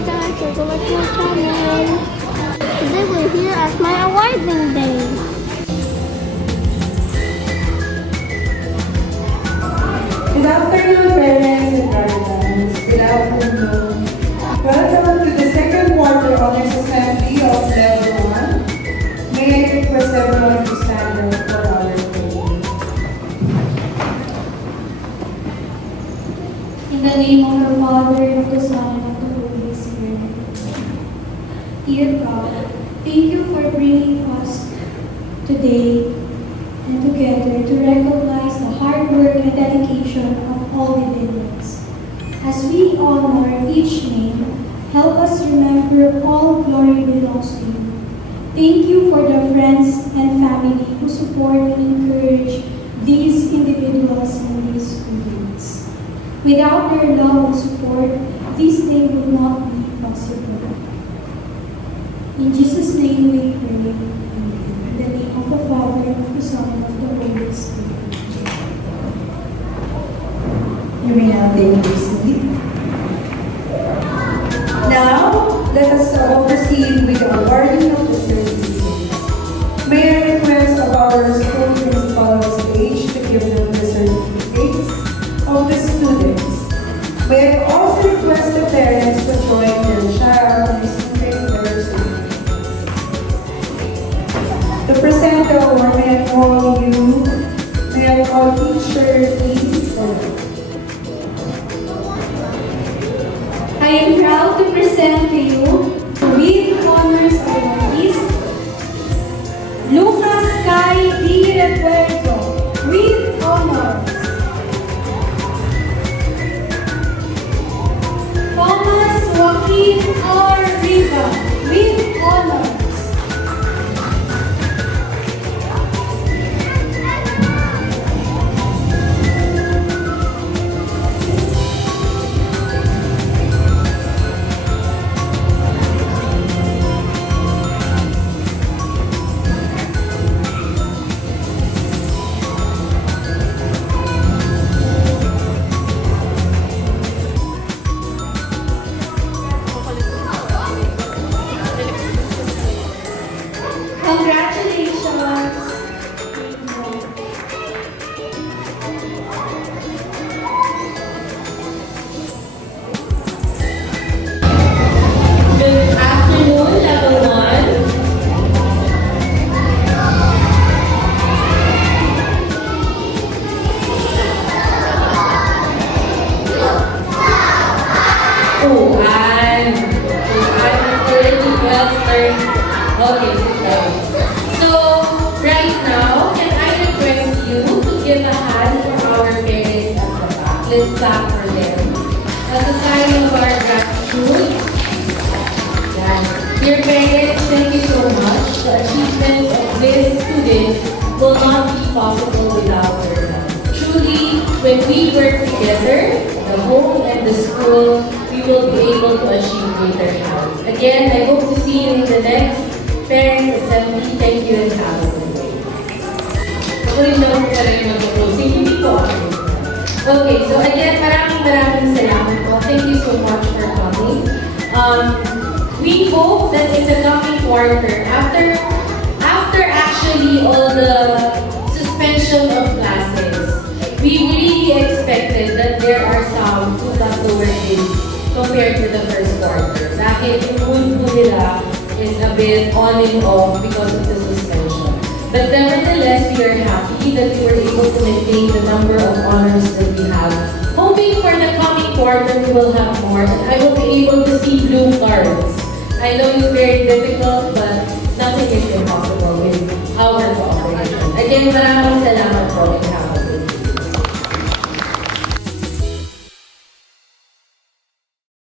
Hi guys, welcome back to my channel. Today we're here at my arriving day. Good afternoon, parents and guardians. Good afternoon. Welcome to the second quarter honors assembly of level 1. May I request everyone to stand up for our prayer. In the name of the Father, and of the Son, and of the Holy Spirit. Dear God, thank you for bringing us today and together to recognize the hard work and dedication of all within us. As we honor each name, help us remember all glory belongs to you. Thank you for the friends and family who support and encourage these individuals and these students. Without their love and support, this day would not be possible. In Jesus' name we pray. Amen. In the name of the Father, and of the Son, and of the Holy Spirit. You may now take your seat. Now, let us proceed with the awarding of the certificates. May I request of our school principal on stage to give them the certificates of the students. May I also request the parents to join their child in receiving their certificates. To present the award, may I call you, may I call teacher Lee Ford. I am proud to present to you with honors awardees Lucas Kai D. Recuerdo with honors. Thomas Joaquin R. Riva with honors. Good afternoon, level 1. Oh, I'm already well turned. Okay, sit down. So, right now, can I request you to give a hand for our parents at the back? Let's clap for them. As a sign of our gratitude, dear parents, thank you so much. The achievements of these students will not be possible without your help. Truly, when we work together, the home and the school, we will be able to achieve greater heights. Again, I hope to see you in the next Parents Assembly. Thank you and have a good day. Ako rin naman talaga mag-closing. Hindi po ako. Okay, so again, maraming salamat po. Thank you so much for coming. We hope that in the coming quarter, after actually all the suspension of classes, we really expected that there are some who got lower grades compared to the first quarter. Dahil yung mood po nila is a bit on and off because of the suspension. But nevertheless, we are happy that we were able to maintain the number of honors that we have. Hoping for the coming quarter, we will have more, and I will be able to see blue cards. I know it's very difficult, but nothing is impossible with our cooperation. Again, maraming salamat po.